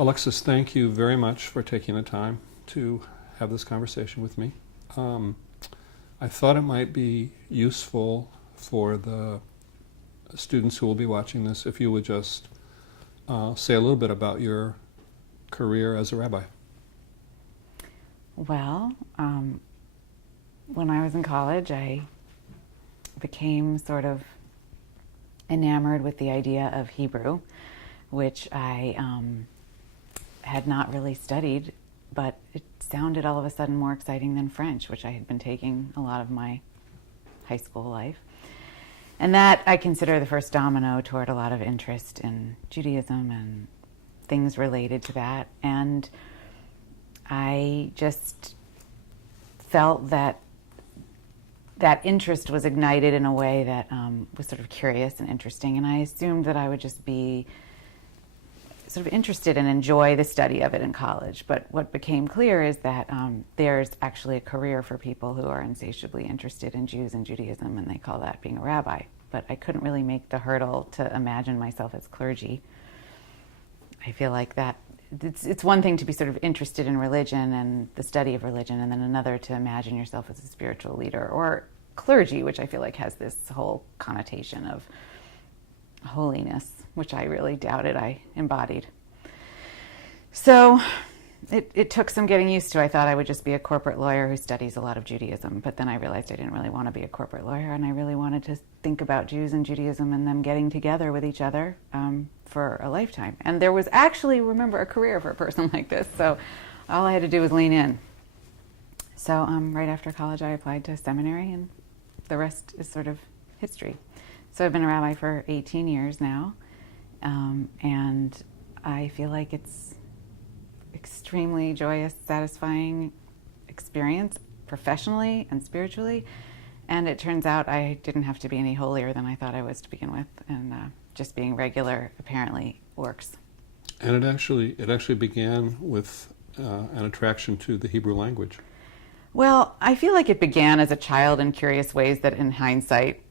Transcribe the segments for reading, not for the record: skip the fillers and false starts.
Alexis, thank you very much for taking the time to have this conversation with me. Um, I thought it might be useful for the students who will be watching this if you would just say a little bit about your career as a rabbi. Well, when I was in college, I became sort of enamored with the idea of Hebrew, which I had not really studied, but it sounded all of a sudden more exciting than French, which I had been taking a lot of my high school life. And that I consider the first domino toward a lot of interest in Judaism and things related to that. And I just felt that that interest was ignited in a way that was sort of curious and interesting. And I assumed that I would just be sort of interested and enjoy the study of it in college. But what became clear is that there's actually a career for people who are insatiably interested in Jews and Judaism, and they call that being a rabbi. But I couldn't really make the hurdle to imagine myself as clergy. I feel like that it's one thing to be sort of interested in religion and the study of religion, and then another to imagine yourself as a spiritual leader or clergy, which I feel like has this whole connotation of holiness, which I really doubted I embodied. So it took some getting used to. I thought I would just be a corporate lawyer who studies a lot of Judaism, but then I realized I didn't really want to be a corporate lawyer, and I really wanted to think about Jews and Judaism and them getting together with each other for a lifetime. And there was actually, remember, a career for a person like this, so all I had to do was lean in. So right after college, I applied to seminary, and the rest is sort of history. So I've been a rabbi for 18 years now, and I feel like it's extremely joyous, satisfying experience professionally and spiritually. And it turns out I didn't have to be any holier than I thought I was to begin with, and just being regular apparently works. And it actually began with an attraction to the Hebrew language. Well, I feel like it began as a child in curious ways that in hindsight,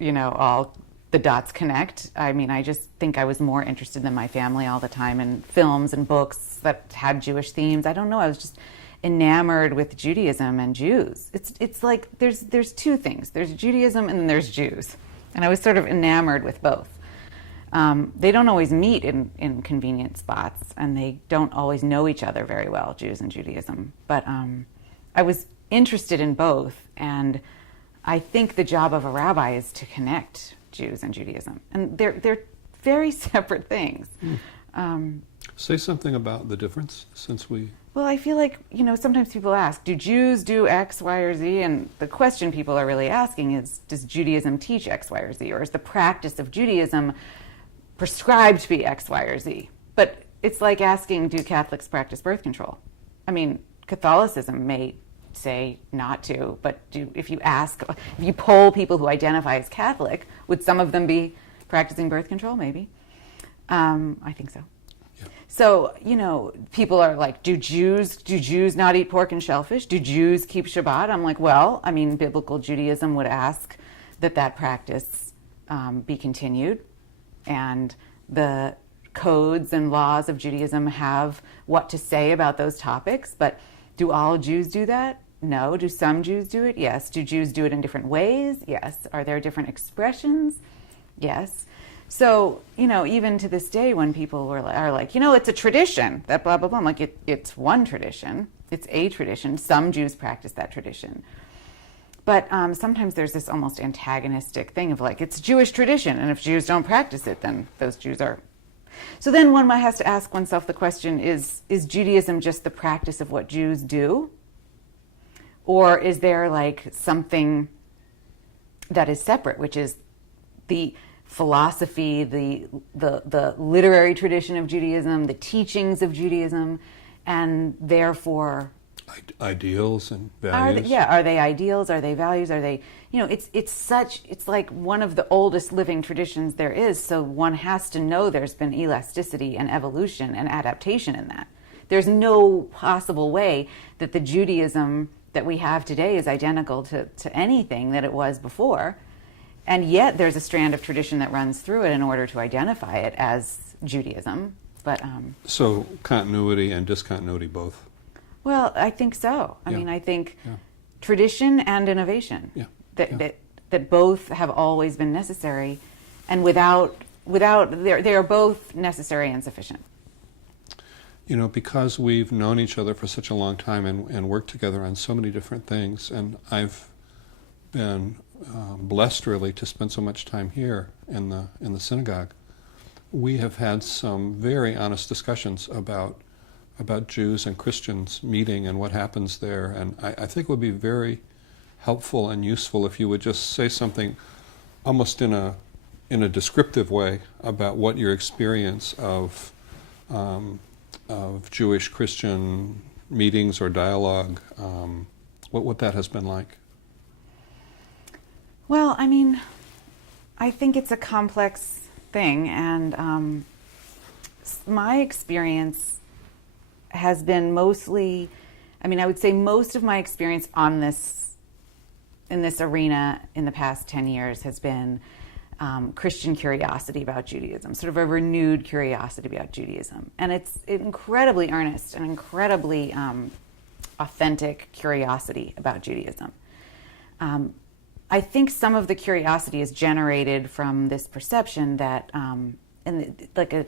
all the dots connect. I mean, I just think I was more interested than my family all the time in films and books that had Jewish themes. I don't know, I was just enamored with Judaism and Jews. It's like there's two things. There's Judaism and then there's Jews. And I was sort of enamored with both. They don't always meet in convenient spots, and they don't always know each other very well, Jews and Judaism. But I was interested in both, and I think the job of a rabbi is to connect Jews and Judaism. And they're very separate things. Say something about the difference, since we... Well, I feel like, sometimes people ask, do Jews do X, Y, or Z? And the question people are really asking is, does Judaism teach X, Y, or Z? Or is the practice of Judaism prescribed to be X, Y, or Z? But it's like asking, do Catholics practice birth control? I mean, Catholicism may say not to, but if you poll people who identify as Catholic, would some of them be practicing birth control? Maybe. I think so. Yeah. So, people are like, do Jews not eat pork and shellfish? Do Jews keep Shabbat? I'm like, well, I mean, biblical Judaism would ask that practice be continued, and the codes and laws of Judaism have what to say about those topics, but do all Jews do that? No. Do some Jews do it? Yes. Do Jews do it in different ways? Yes. Are there different expressions? Yes. So, even to this day, when people are like, it's a tradition, that blah, blah, blah, I'm like, it's one tradition. It's a tradition. Some Jews practice that tradition. But sometimes there's this almost antagonistic thing of like, it's Jewish tradition, and if Jews don't practice it, then those Jews are... So then one has to ask oneself the question, is Judaism just the practice of what Jews do? Or is there like something that is separate, which is the philosophy, the literary tradition of Judaism, the teachings of Judaism, and therefore... Ideals and values. Are they ideals? Are they values? Are they, it's like one of the oldest living traditions there is, so one has to know there's been elasticity and evolution and adaptation in that. There's no possible way that the Judaism that we have today is identical to anything that it was before. And yet there's a strand of tradition that runs through it in order to identify it as Judaism. But So continuity and discontinuity both. well, I think so. I Yeah. mean, I think Yeah. tradition and innovation Yeah. that Yeah. that both have always been necessary, and without they are both necessary and sufficient. You know, because we've known each other for such a long time and worked together on so many different things, and I've been blessed really to spend so much time here in the synagogue. We have had some very honest discussions about Jews and Christians meeting and what happens there, and I think it would be very helpful and useful if you would just say something almost in a descriptive way about what your experience of Jewish Christian meetings or dialogue, what that has been like. Well, I mean, I think it's a complex thing, and my experience has been mostly, I mean, I would say most of my experience in this arena in the past 10 years has been Christian curiosity about Judaism, sort of a renewed curiosity about Judaism. And it's incredibly earnest and incredibly authentic curiosity about Judaism. I think some of the curiosity is generated from this perception that, like a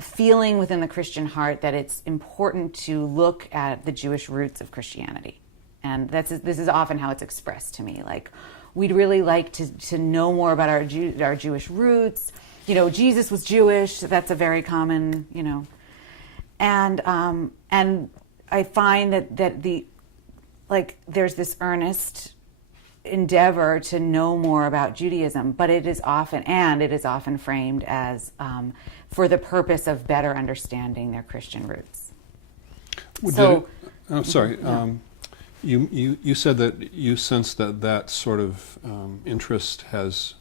feeling within the Christian heart that it's important to look at the Jewish roots of Christianity. And this is often how it's expressed to me. Like, we'd really like to know more about our Jewish roots. You know, Jesus was Jewish. That's a very common, you know. And I find that there's this earnest endeavor to know more about Judaism, but it is often framed as for the purpose of better understanding their Christian roots. Sorry. You said that you sense that sort of interest has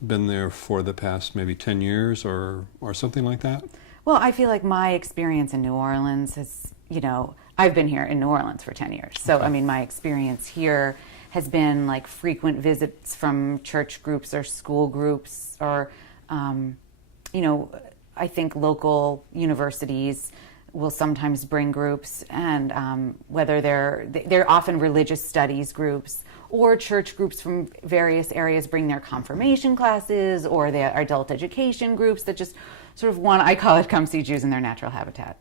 been there for the past maybe 10 years or something like that? Well, I feel like my experience in New Orleans has, you know, I've been here in New Orleans for 10 years. So, Okay. I mean, my experience here has been like frequent visits from church groups or school groups or, you know, I think local universities will sometimes bring groups, and whether they're often religious studies groups or church groups from various areas bring their confirmation classes or their adult education groups that just sort of I call it come see Jews in their natural habitat.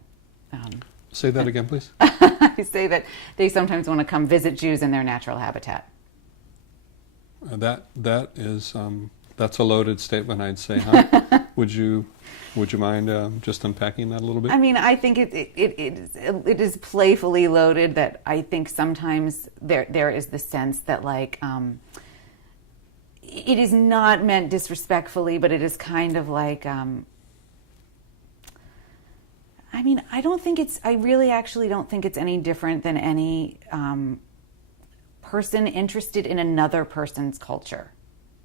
Say that again, please. I say that they sometimes want to come visit Jews in their natural habitat. That is that's a loaded statement, I'd say. Huh? Would you mind just unpacking that a little bit? I mean, I think it is playfully loaded. That I think sometimes there is the sense that like it is not meant disrespectfully, but it is kind of like. I mean, I really actually don't think it's any different than any person interested in another person's culture.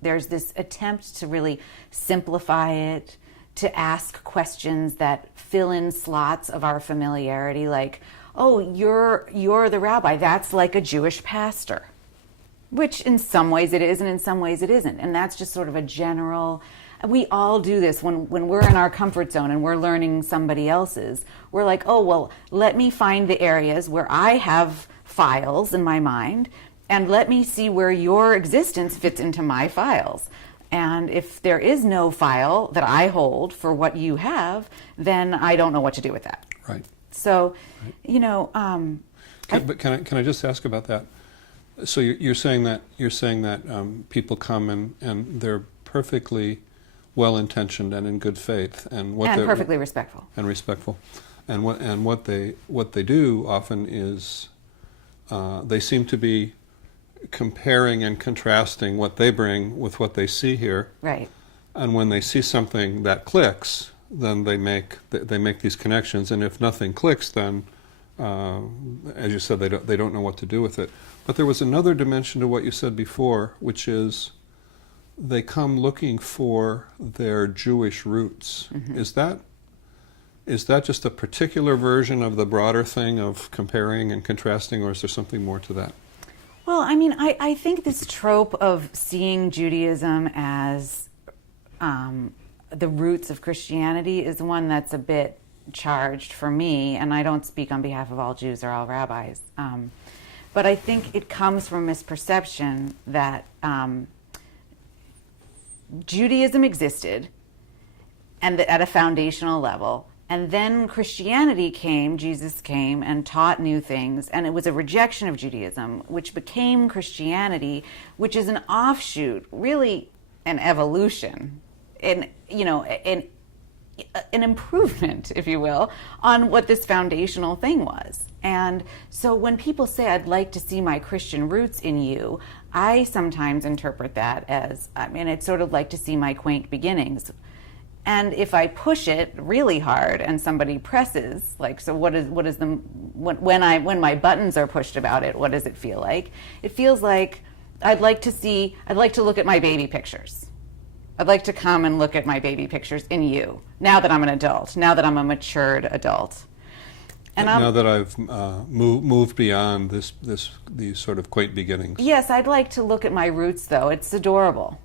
There's this attempt to really simplify it, to ask questions that fill in slots of our familiarity, like, oh, you're the rabbi, that's like a Jewish pastor, which in some ways it is and in some ways it isn't. And that's just sort of a general, we all do this when we're in our comfort zone and we're learning somebody else's. We're like, oh, well, let me find the areas where I have files in my mind and let me see where your existence fits into my files. And if there is no file that I hold for what you have, then I don't know what to do with that. Right. So, you know, But can I just ask about that? So you're saying that people come and they're perfectly well-intentioned and in good faith and perfectly respectful. And respectful, and what they do often is they seem to be comparing and contrasting what they bring with what they see here. Right. And when they see something that clicks, then they make these connections. And if nothing clicks, then as you said, they don't know what to do with it. But there was another dimension to what you said before, which is they come looking for their Jewish roots. Mm-hmm. Is that just a particular version of the broader thing of comparing and contrasting, or is there something more to that? Well, I mean, I think this trope of seeing Judaism as the roots of Christianity is one that's a bit charged for me, and I don't speak on behalf of all Jews or all rabbis. But I think it comes from misperception that Judaism existed and at a foundational level, and then Christianity came, Jesus came and taught new things, and it was a rejection of Judaism, which became Christianity, which is an offshoot, really an evolution, an improvement, if you will, on what this foundational thing was. And so when people say, I'd like to see my Christian roots in you, I sometimes interpret that as, it's sort of like to see my quaint beginnings. And if I push it really hard and somebody presses, like, so what is the, when my buttons are pushed about it, what does it feel like? It feels like I'd like to look at my baby pictures. I'd like to come and look at my baby pictures in you, now that I'm an adult, now that I'm a matured adult. And now that I've moved beyond these sort of quaint beginnings. Yes, I'd like to look at my roots, though. It's adorable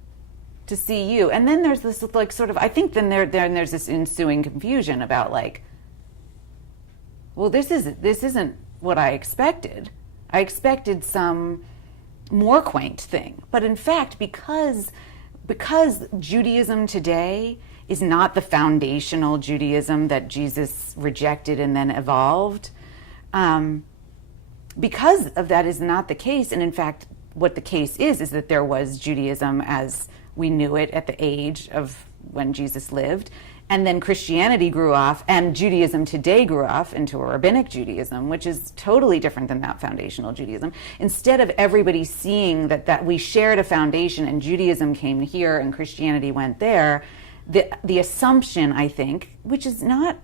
to see you. And then there's this, like, sort of, I think then there's this ensuing confusion about, like, well, this isn't what I expected. I expected some more quaint thing. But in fact, because Judaism today is not the foundational Judaism that Jesus rejected and then evolved, because of that is not the case. And in fact, what the case is that there was Judaism as we knew it at the age of when Jesus lived, and then Christianity grew off, and Judaism today grew off into a rabbinic Judaism, which is totally different than that foundational Judaism. Instead of everybody seeing that we shared a foundation and Judaism came here and Christianity went there, the assumption, I think, which is not,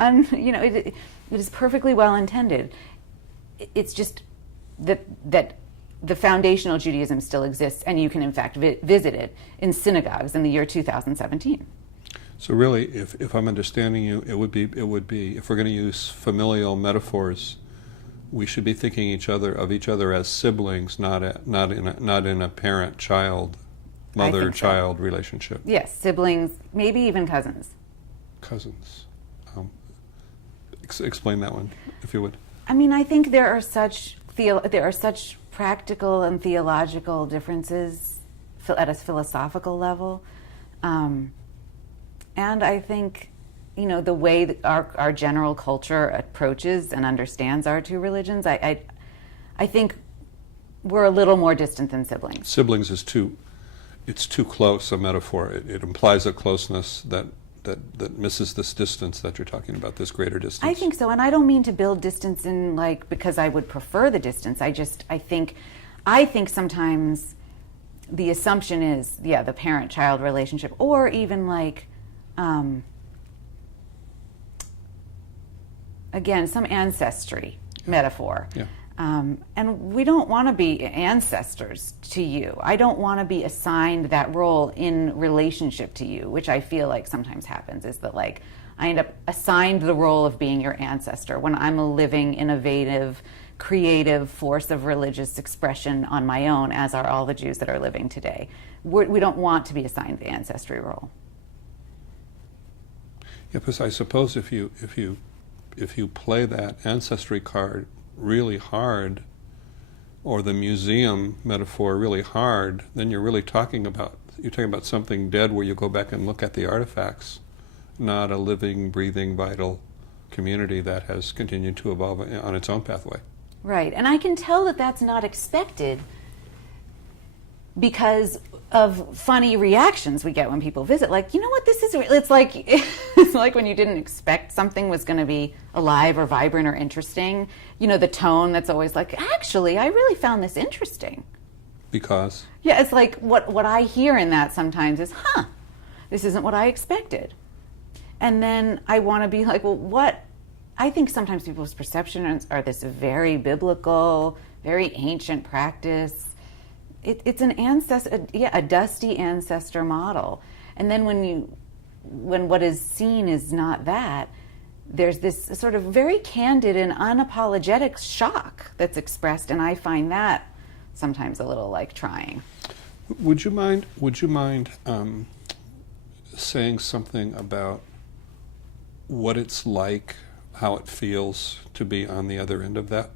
it is perfectly well intended. It's just that the foundational Judaism still exists, and you can in fact visit it in synagogues in the year 2017. So really, if I'm understanding you, it would be if we're going to use familial metaphors, we should be thinking of each other as siblings, not in a parent-child, mother-child relationship. Yes, siblings, maybe even cousins. Cousins. Explain that one, if you would. I think there are such practical and theological differences at a philosophical level. And I think, the way that our general culture approaches and understands our two religions, I think we're a little more distant than siblings. Siblings is too close a metaphor. It implies a closeness that misses this distance that you're talking about, this greater distance. I think so, and I don't mean to build distance in because I would prefer the distance. I think sometimes the assumption is, the parent-child relationship, or even again, some ancestry metaphor. Yeah. And we don't want to be ancestors to you. I don't want to be assigned that role in relationship to you, which I feel like sometimes happens, is that I end up assigned the role of being your ancestor when I'm a living, innovative, creative force of religious expression on my own, as are all the Jews that are living today. We don't want to be assigned the ancestry role. Yeah, because I suppose if you play that ancestry card really hard, or the museum metaphor really hard, then you're talking about something dead where you go back and look at the artifacts, not a living, breathing, vital community that has continued to evolve on its own pathway. Right, and I can tell that that's not expected because of funny reactions we get when people visit. Like, you know what, it's like when you didn't expect something was going to be alive or vibrant or interesting. The tone that's always like, actually, I really found this interesting. Because? Yeah, it's like what I hear in that sometimes is, this isn't what I expected. And then I want to be like, well, what? I think sometimes people's perceptions are this very biblical, very ancient practice. It's an a dusty ancestor model. And then when what is seen is not that, there's this sort of very candid and unapologetic shock that's expressed, and I find that sometimes a little trying. Would you mind saying something about what it's like, how it feels to be on the other end of that?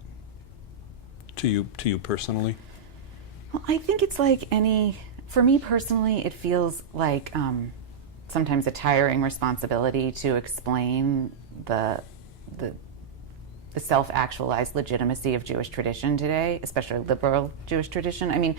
To you personally? Well, I think it's like for me personally, it feels like sometimes a tiring responsibility to explain the self-actualized legitimacy of Jewish tradition today, especially liberal Jewish tradition. I mean,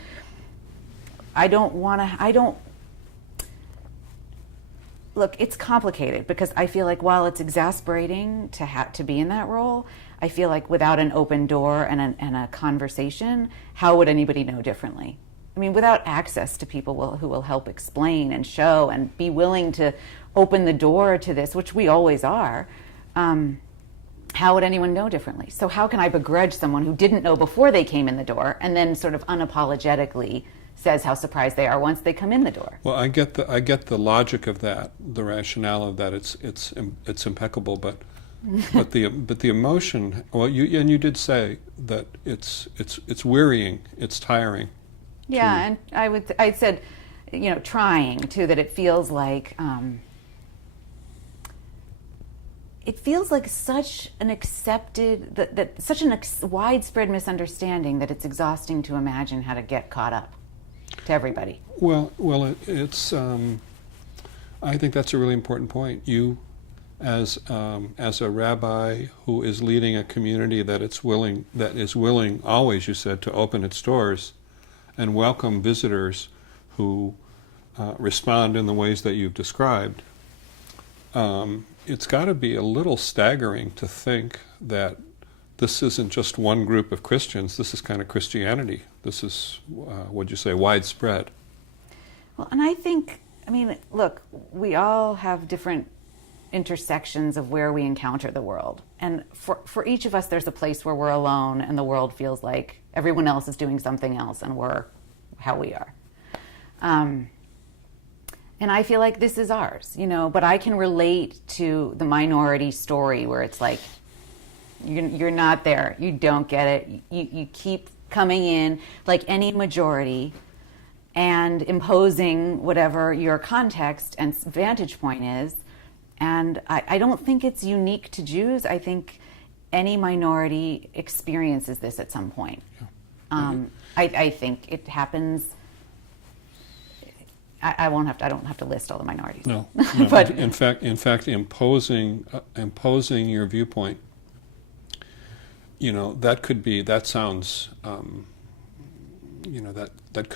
look, it's complicated because I feel like while it's exasperating to have to be in that role, I feel like without an open door and a conversation, how would anybody know differently? I mean, without access to people who will help explain and show and be willing to open the door to this, which we always are, how would anyone know differently? So how can I begrudge someone who didn't know before they came in the door and then sort of unapologetically says how surprised they are once they come in the door? Well, I get the logic of that, the rationale of that. It's impeccable, but the emotion. Well, you did say that it's wearying, it's tiring. Yeah, and I said, trying too, that it feels like such an accepted such an widespread misunderstanding that it's exhausting to imagine how to get caught up to everybody. Well, it's. I think that's a really important point. You, as a rabbi who is leading a community that is willing always, you said, to open its doors and welcome visitors who respond in the ways that you've described. It's got to be a little staggering to think that this isn't just one group of Christians. This is kind of Christianity. This is, what'd you say, widespread. Well, and I mean, look, we all have different intersections of where we encounter the world. And for each of us, there's a place where we're alone and the world feels like everyone else is doing something else and we're how we are. And I feel like this is ours, but I can relate to the minority story where it's like, you're not there, you don't get it, you keep coming in like any majority and imposing whatever your context and vantage point is. And I don't think it's unique to Jews. I think any minority experiences this at some point. Yeah. I think it happens. I don't have to list all the minorities. No. But in fact, imposing your viewpoint, that sounds, that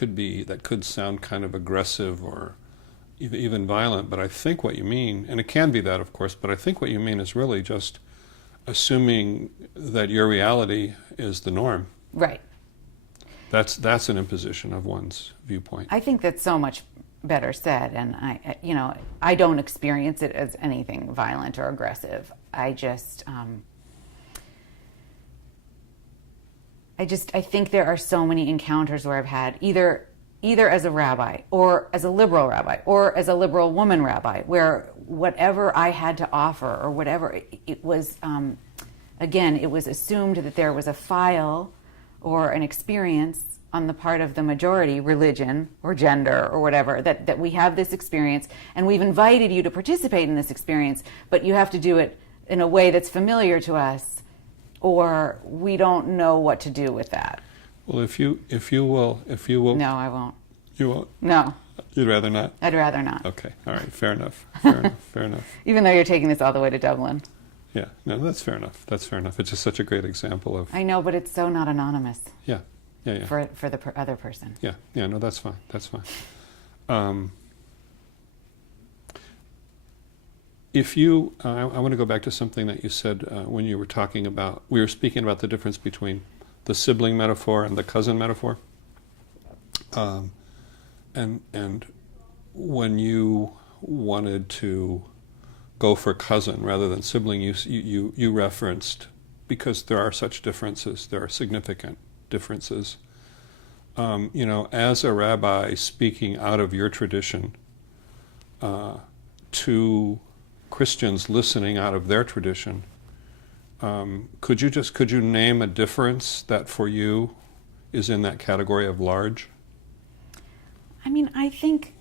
could sound kind of aggressive or even violent. But I think what you mean, and it can be that, of course, but I think what you mean is really just assuming that your reality is the norm. Right. That's an imposition of one's viewpoint. I think that's so much better said, and I don't experience it as anything violent or aggressive. I think there are so many encounters where I've had either as a rabbi or as a liberal rabbi or as a liberal woman rabbi, where whatever I had to offer or whatever it was, again, it was assumed that there was a file or an experience on the part of the majority, religion or gender or whatever, that we have this experience and we've invited you to participate in this experience, but you have to do it in a way that's familiar to us, or we don't know what to do with that. Well, if you will. No, I won't. You won't? No. You'd rather not? I'd rather not. Okay, all right, fair enough. Fair enough. Even though you're taking this all the way to Dublin. Yeah, no, that's fair enough. It's just such a great example of... I know, but it's so not anonymous. Yeah. For the other person. Yeah, no, that's fine. If you, I want to go back to something that you said when you were talking about, we were speaking about the difference between the sibling metaphor and the cousin metaphor. And when you wanted to go for cousin rather than sibling, you referenced, because there are such differences, there are significant differences. As a rabbi speaking out of your tradition to Christians listening out of their tradition, could you name a difference that for you is in that category of large? I mean, I think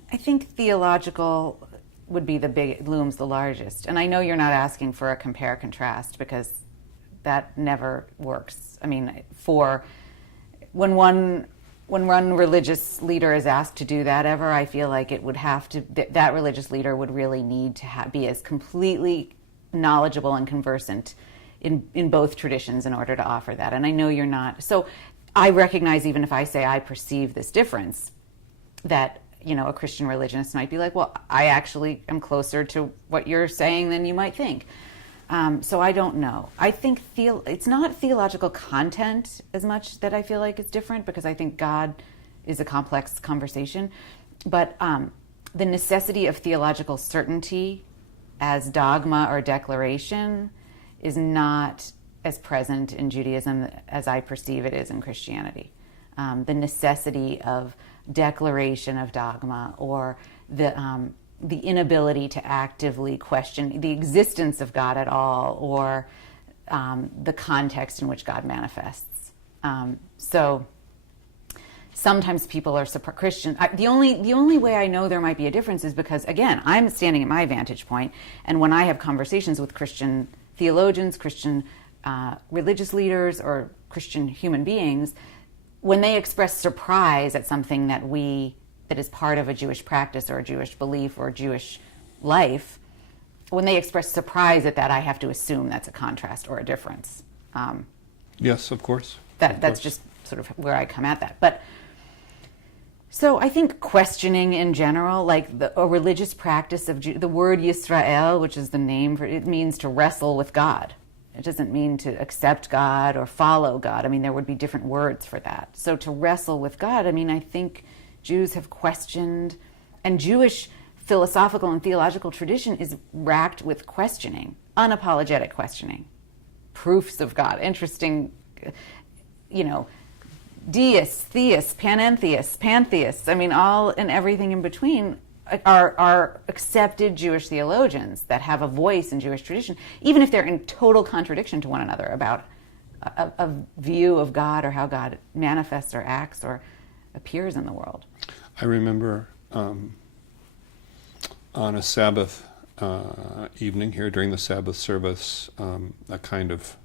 theological would be looms the largest. And I know you're not asking for a compare contrast, because that never works. I mean, when one religious leader is asked to do that ever, I feel like it would have to, that religious leader would really need to be as completely knowledgeable and conversant in both traditions in order to offer that. And I know you're not. So I recognize, even if I say I perceive this difference, that, you know, a Christian religionist might be like, well, I actually am closer to what you're saying than you might think. So I don't know. I think it's not theological content as much that I feel like is different, because I think God is a complex conversation. But the necessity of theological certainty as dogma or declaration is not as present in Judaism as I perceive it is in Christianity. The necessity of declaration of dogma, or the inability to actively question the existence of God at all, or the context in which God manifests. So sometimes people are Christian. The only way I know there might be a difference is because, again, I'm standing at my vantage point, and when I have conversations with Christian theologians, Christian religious leaders, or Christian human beings, when they express surprise at something that is part of a Jewish practice or a Jewish belief or a Jewish life, when they express surprise at that, I have to assume that's a contrast or a difference. Yes, of course. That's just sort of where I come at that. But so I think questioning in general, like a religious practice of the word Yisrael, which is the name for it, means to wrestle with God. It doesn't mean to accept God or follow God. I mean, there would be different words for that. So to wrestle with God, I mean, I think Jews have questioned, and Jewish philosophical and theological tradition is racked with questioning, unapologetic questioning, proofs of God, interesting, you know, deists, theists, panentheists, pantheists, I mean, all and everything in between are accepted Jewish theologians that have a voice in Jewish tradition, even if they're in total contradiction to one another about a view of God or how God manifests or acts or appears in the world. I remember on a Sabbath evening here during the Sabbath service, a kind of,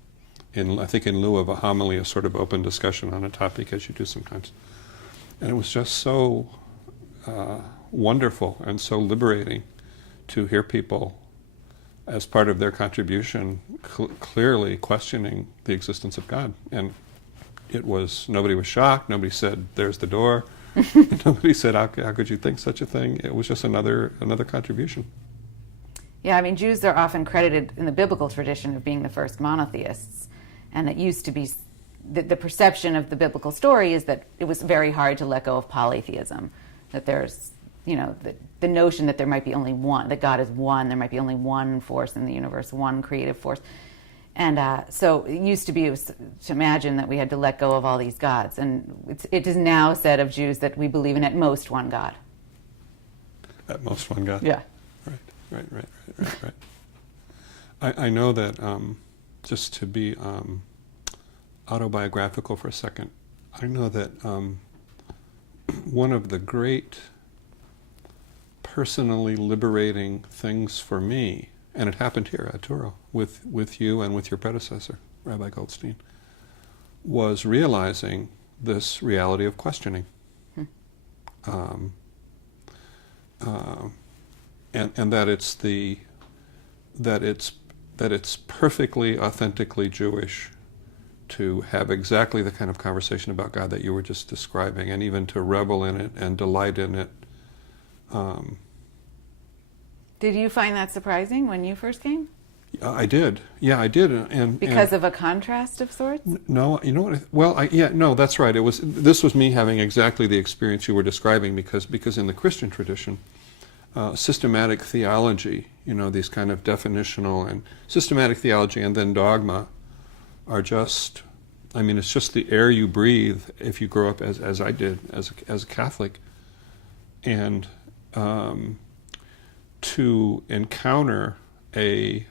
I think in lieu of a homily, a sort of open discussion on a topic, as you do sometimes. And it was just so wonderful and so liberating to hear people, as part of their contribution, clearly questioning the existence of God. And nobody was shocked, nobody said, there's the door, nobody said, how could you think such a thing? It was just another contribution. Yeah, I mean, Jews are often credited in the biblical tradition of being the first monotheists. And it used to be, the perception of the biblical story is that it was very hard to let go of polytheism. That there's, you know, the notion that there might be only one, that God is one, there might be only one force in the universe, one creative force. And so it used to be to imagine that we had to let go of all these gods. And it is now said of Jews that we believe in at most one God. At most one God? Yeah. Right. I know that, just to be autobiographical for a second, I know that one of the great personally liberating things for me, and it happened here at Touro with you and with your predecessor, Rabbi Goldstein, was realizing this reality of questioning. And that it's perfectly, authentically Jewish to have exactly the kind of conversation about God that you were just describing, and even to revel in it and delight in it. Did you find that surprising when you first came? I did. Yeah, I did. And because of a contrast of sorts? No, you know what? No, that's right. This was me having exactly the experience you were describing, because in the Christian tradition, systematic theology, you know, these kind of definitional and systematic theology and then dogma are just, I mean, it's just the air you breathe if you grow up as I did as a Catholic. And to encounter a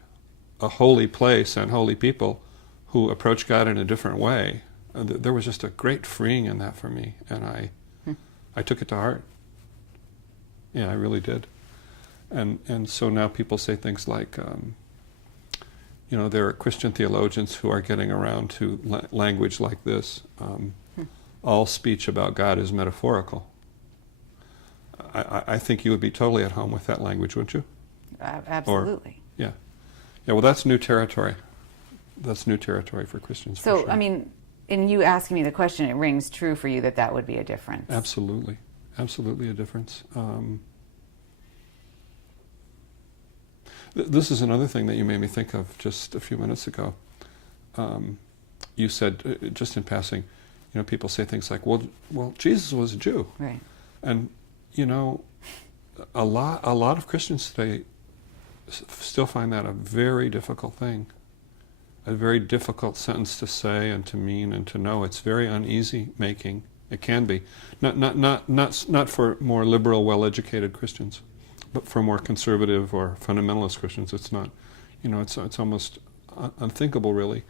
holy place and holy people who approach God in a different way, there was just a great freeing in that for me, and I took it to heart. Yeah, I really did. And so now people say things like, there are Christian theologians who are getting around to language like this. All speech about God is metaphorical. I think you would be totally at home with that language, wouldn't you? Absolutely. Yeah. Yeah, well, that's new territory. That's new territory for Christians. So, for sure. I mean, in you asking me the question, it rings true for you that would be a difference. Absolutely. Absolutely a difference. This is another thing that you made me think of just a few minutes ago. You said, just in passing, people say things like, well, Jesus was a Jew. Right. And, a lot of Christians today still find that a very difficult thing, a very difficult sentence to say and to mean and to know. It's very uneasy making. It can be. Not for more liberal, well-educated Christians, but for more conservative or fundamentalist Christians. It's not, it's almost unthinkable, really.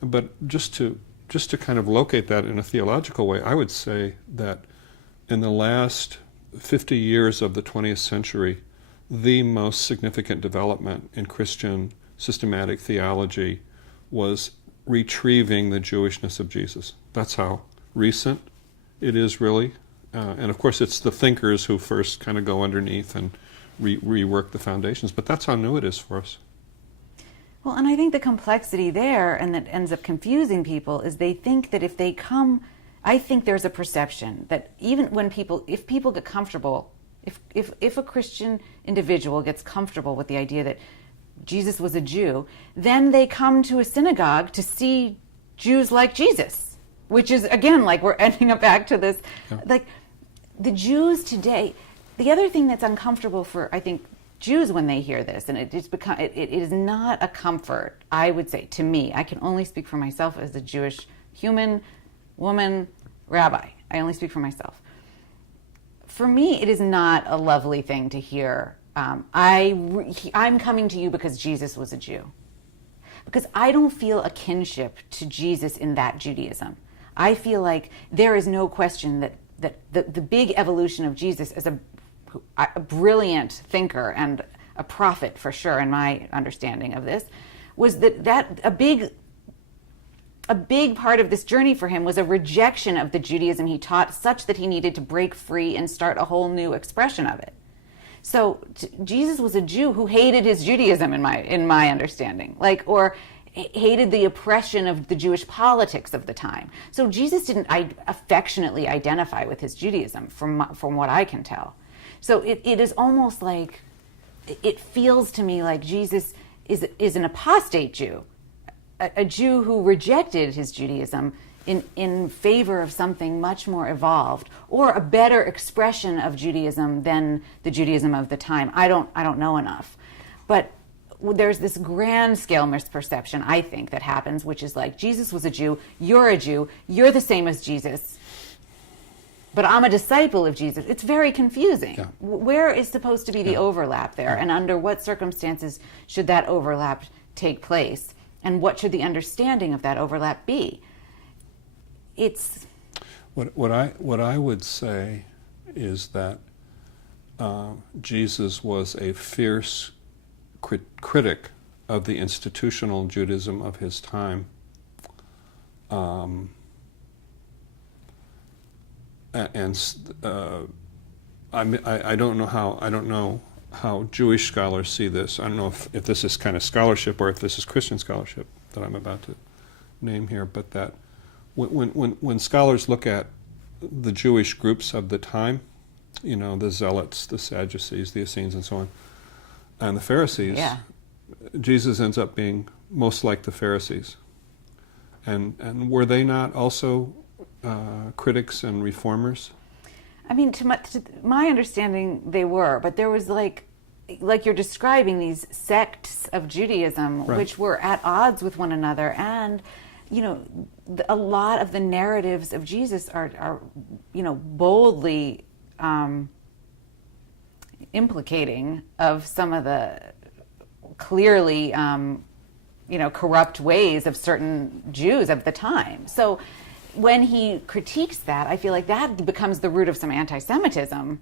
But just to kind of locate that in a theological way, I would say that in the last 50 years of the 20th century, the most significant development in Christian systematic theology was retrieving the Jewishness of Jesus. That's how recent it is, really. And of course, it's the thinkers who first kind of go underneath and rework the foundations. But that's how new it is for us. Well, and I think the complexity there, and that ends up confusing people, is they think that if they come, I think there's a perception that even when if people get comfortable, if a Christian individual gets comfortable with the idea that Jesus was a Jew, then they come to a synagogue to see Jews like Jesus, which is, again, like we're ending up back to this, like the Jews today. The other thing that's uncomfortable for, I think, Jews when they hear this, and it is not a comfort, I would say, to me. I can only speak for myself as a Jewish human, woman, rabbi. I only speak for myself. For me, it is not a lovely thing to hear. I'm coming to you because Jesus was a Jew. Because I don't feel a kinship to Jesus in that Judaism. I feel like there is no question that the big evolution of Jesus as a brilliant thinker and a prophet, for sure, in my understanding of this, was that a big part of this journey for him was a rejection of the Judaism he taught, such that he needed to break free and start a whole new expression of it. So Jesus was a Jew who hated his Judaism, in my understanding, or hated the oppression of the Jewish politics of the time. So Jesus didn't affectionately identify with his Judaism, from what I can tell. So it is almost like, it feels to me like Jesus is an apostate Jew, a Jew who rejected his Judaism in favor of something much more evolved, or a better expression of Judaism than the Judaism of the time. I don't know enough. But there's this grand scale misperception, I think, that happens, which is like, Jesus was a Jew, you're the same as Jesus, but I'm a disciple of Jesus. It's very confusing. Yeah. Where is supposed to be the overlap there? And under what circumstances should that overlap take place? And what should the understanding of that overlap be? It's... What I would say is that Jesus was a fierce critic of the institutional Judaism of his time. I don't know how Jewish scholars see this. I don't know if this is kind of scholarship or if this is Christian scholarship that I'm about to name here, but that when scholars look at the Jewish groups of the time, the Zealots, the Sadducees, the Essenes, and so on, and the Pharisees, Jesus ends up being most like the Pharisees. And were they not also critics and reformers? I mean, to my understanding, they were, but there was like you're describing, these sects of Judaism, right, which were at odds with one another, and a lot of the narratives of Jesus are boldly implicating of some of the clearly corrupt ways of certain Jews of the time. So when he critiques that, I feel like that becomes the root of some anti-Semitism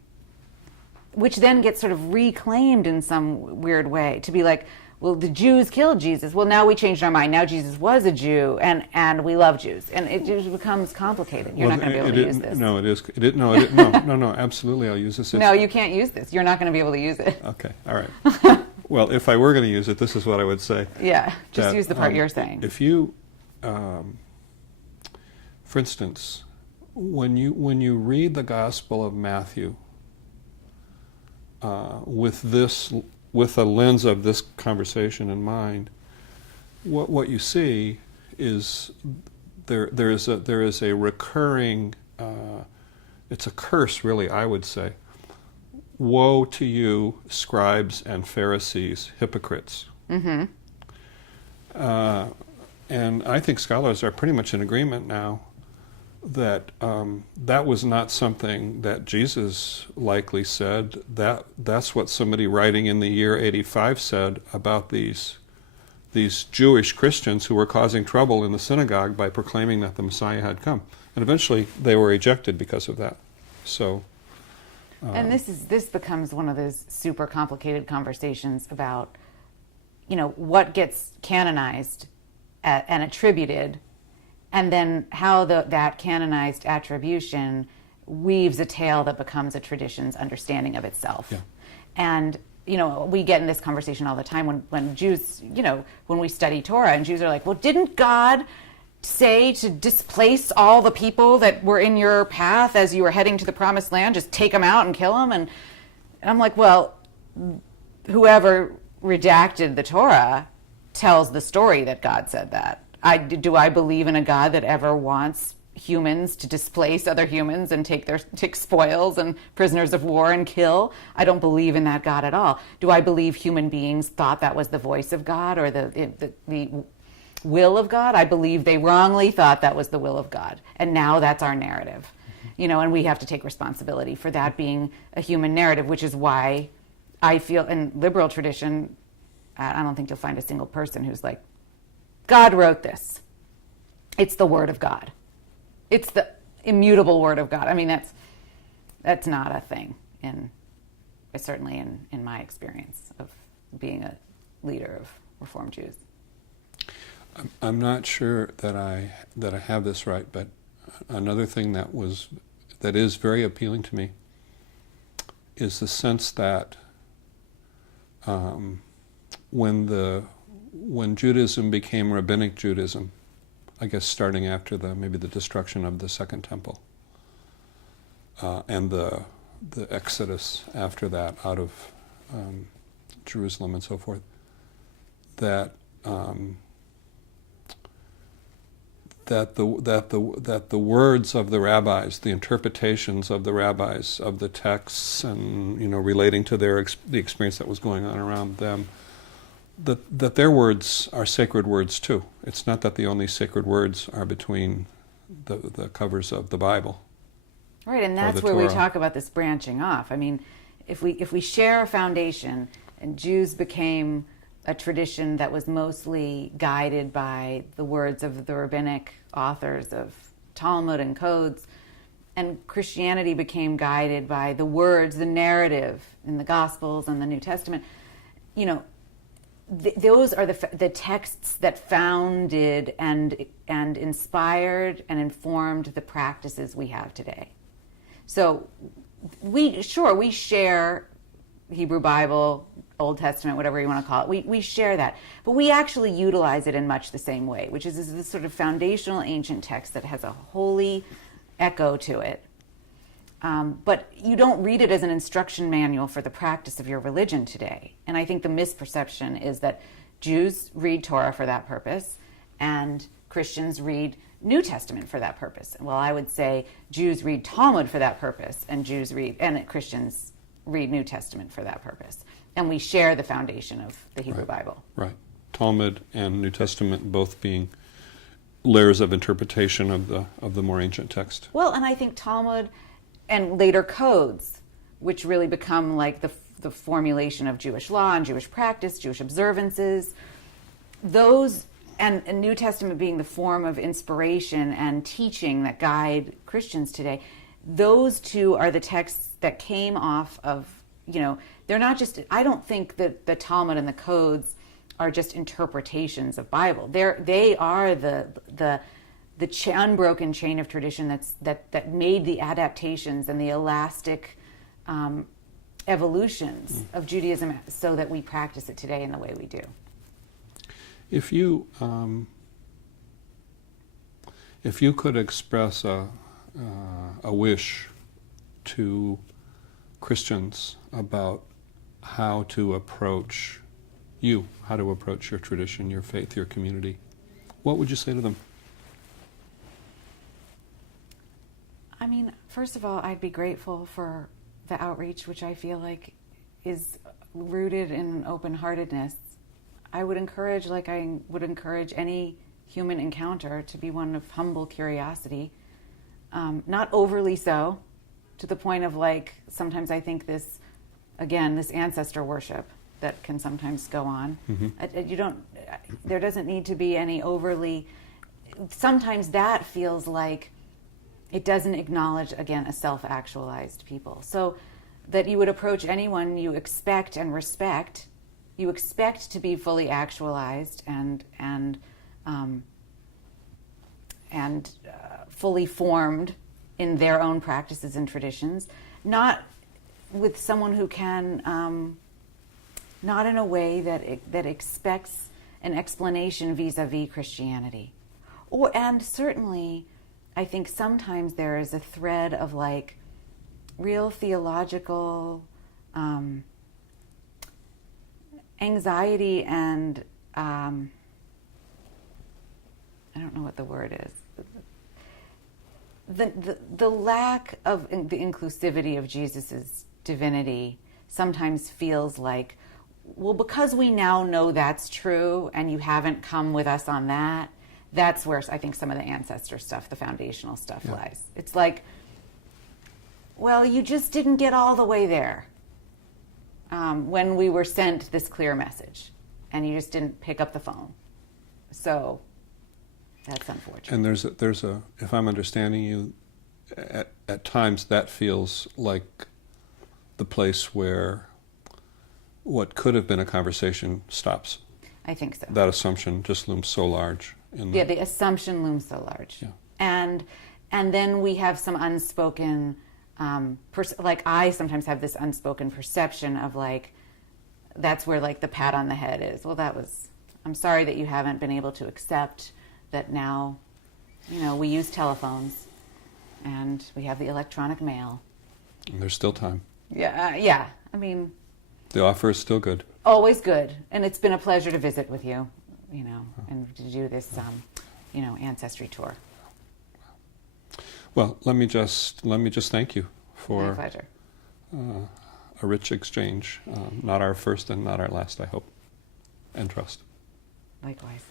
which then gets sort of reclaimed in some weird way to be like, well, the Jews killed Jesus. Well, now we changed our mind. Now Jesus was a Jew, and we love Jews, and it just becomes complicated. You're not going to be able to use this. No, it is. No. Absolutely, I'll use this. No, you can't use this. You're not going to be able to use it. Okay, all right. Well, if I were going to use it, this is what I would say. Yeah, just that, use the part you're saying. If you, for instance, when you read the Gospel of Matthew with a lens of this conversation in mind, what you see is there is a recurring, it's a curse, really, I would say. Woe to you, scribes and Pharisees, hypocrites. Mm-hmm. And I think scholars are pretty much in agreement now that that was not something that Jesus likely said. That's what somebody writing in the year 85 said about these Jewish Christians who were causing trouble in the synagogue by proclaiming that the Messiah had come. And eventually they were ejected because of that. So. And this becomes one of those super complicated conversations about, what gets canonized and attributed, and then how that canonized attribution weaves a tale that becomes a tradition's understanding of itself. Yeah. And, we get in this conversation all the time when Jews, when we study Torah, and Jews are like, well, didn't God say to displace all the people that were in your path as you were heading to the promised land, just take them out and kill them? And I'm like, well, whoever redacted the Torah tells the story that God said that. Do I believe in a God that ever wants humans to displace other humans and take spoils and prisoners of war and kill? I don't believe in that God at all. Do I believe human beings thought that was the voice of God or the will of God? I believe they wrongly thought that was the will of God, and now that's our narrative. And we have to take responsibility for that being a human narrative, which is why I feel in liberal tradition, I don't think you'll find a single person who's like, God wrote this. It's the word of God. It's the immutable word of God. I mean, that's not a thing certainly in my experience of being a leader of Reformed Jews. I'm not sure that I have this right, but another thing that is very appealing to me is the sense that when Judaism became rabbinic Judaism, I guess starting after maybe the destruction of the Second Temple and the exodus after that out of Jerusalem and so forth, that the words of the rabbis, the interpretations of the rabbis of the texts, and relating to the experience that was going on around them, that their words are sacred words too. It's not that the only sacred words are between the covers of the Bible. Right, and that's where we talk about this branching off. I mean, if we share a foundation, and Jews became a tradition that was mostly guided by the words of the rabbinic authors of Talmud and codes, and Christianity became guided by the words, the narrative in the Gospels and the New Testament. Those are the texts that founded and inspired and informed the practices we have today. So we share Hebrew Bible, Old Testament, whatever you want to call it. We share that, but we actually utilize it in much the same way, which is this sort of foundational ancient text that has a holy echo to it. But you don't read it as an instruction manual for the practice of your religion today. And I think the misperception is that Jews read Torah for that purpose, and Christians read New Testament for that purpose. Well, I would say Jews read Talmud for that purpose, and Christians read New Testament for that purpose. And we share the foundation of the Hebrew Bible. Right. Talmud and New Testament both being layers of interpretation of the more ancient text. Well, and I think Talmud and later codes, which really become like the formulation of Jewish law and Jewish practice, Jewish observances, those, and New Testament being the form of inspiration and teaching that guide Christians today, those two are the texts that came off of they're not just, I don't think that the Talmud and the codes are just interpretations of Bible. They are the unbroken chain of tradition that made the adaptations and the elastic evolutions of Judaism so that we practice it today in the way we do. If you could express a wish to Christians about how to approach your tradition, your faith, your community, what would you say to them? I mean, first of all, I'd be grateful for the outreach, which I feel like is rooted in open-heartedness. I would encourage, like I would encourage any human encounter, to be one of humble curiosity, not overly so, to the point of like, sometimes I think this ancestor worship that can sometimes go on. Mm-hmm. There doesn't need to be any overly, sometimes that feels like it doesn't acknowledge, again, a self-actualized people. So that you would approach anyone you expect and respect, you expect to be fully actualized and fully formed in their own practices and traditions, not with someone who can, not in a way that expects an explanation vis-a-vis Christianity. And certainly, I think sometimes there is a thread of like real theological anxiety and I don't know what the word is. The lack of the inclusivity of Jesus's divinity sometimes feels like, well, because we now know that's true and you haven't come with us on that, that's where I think some of the ancestor stuff, the foundational stuff lies. It's like, well, you just didn't get all the way there when we were sent this clear message and you just didn't pick up the phone. So that's unfortunate. And there's a if I'm understanding you, at times that feels like the place where what could have been a conversation stops. I think so. That assumption just looms so large. The assumption looms so large. Yeah. And then we have some unspoken, like I sometimes have this unspoken perception of like, that's where like the pat on the head is. Well, I'm sorry that you haven't been able to accept that now, we use telephones and we have the electronic mail. And there's still time. Yeah. I mean, the offer is still good. Always good. And it's been a pleasure to visit with you, and to do this, ancestry tour. Well, let me just thank you for My pleasure. A rich exchange. Not our first and not our last, I hope, and trust. Likewise.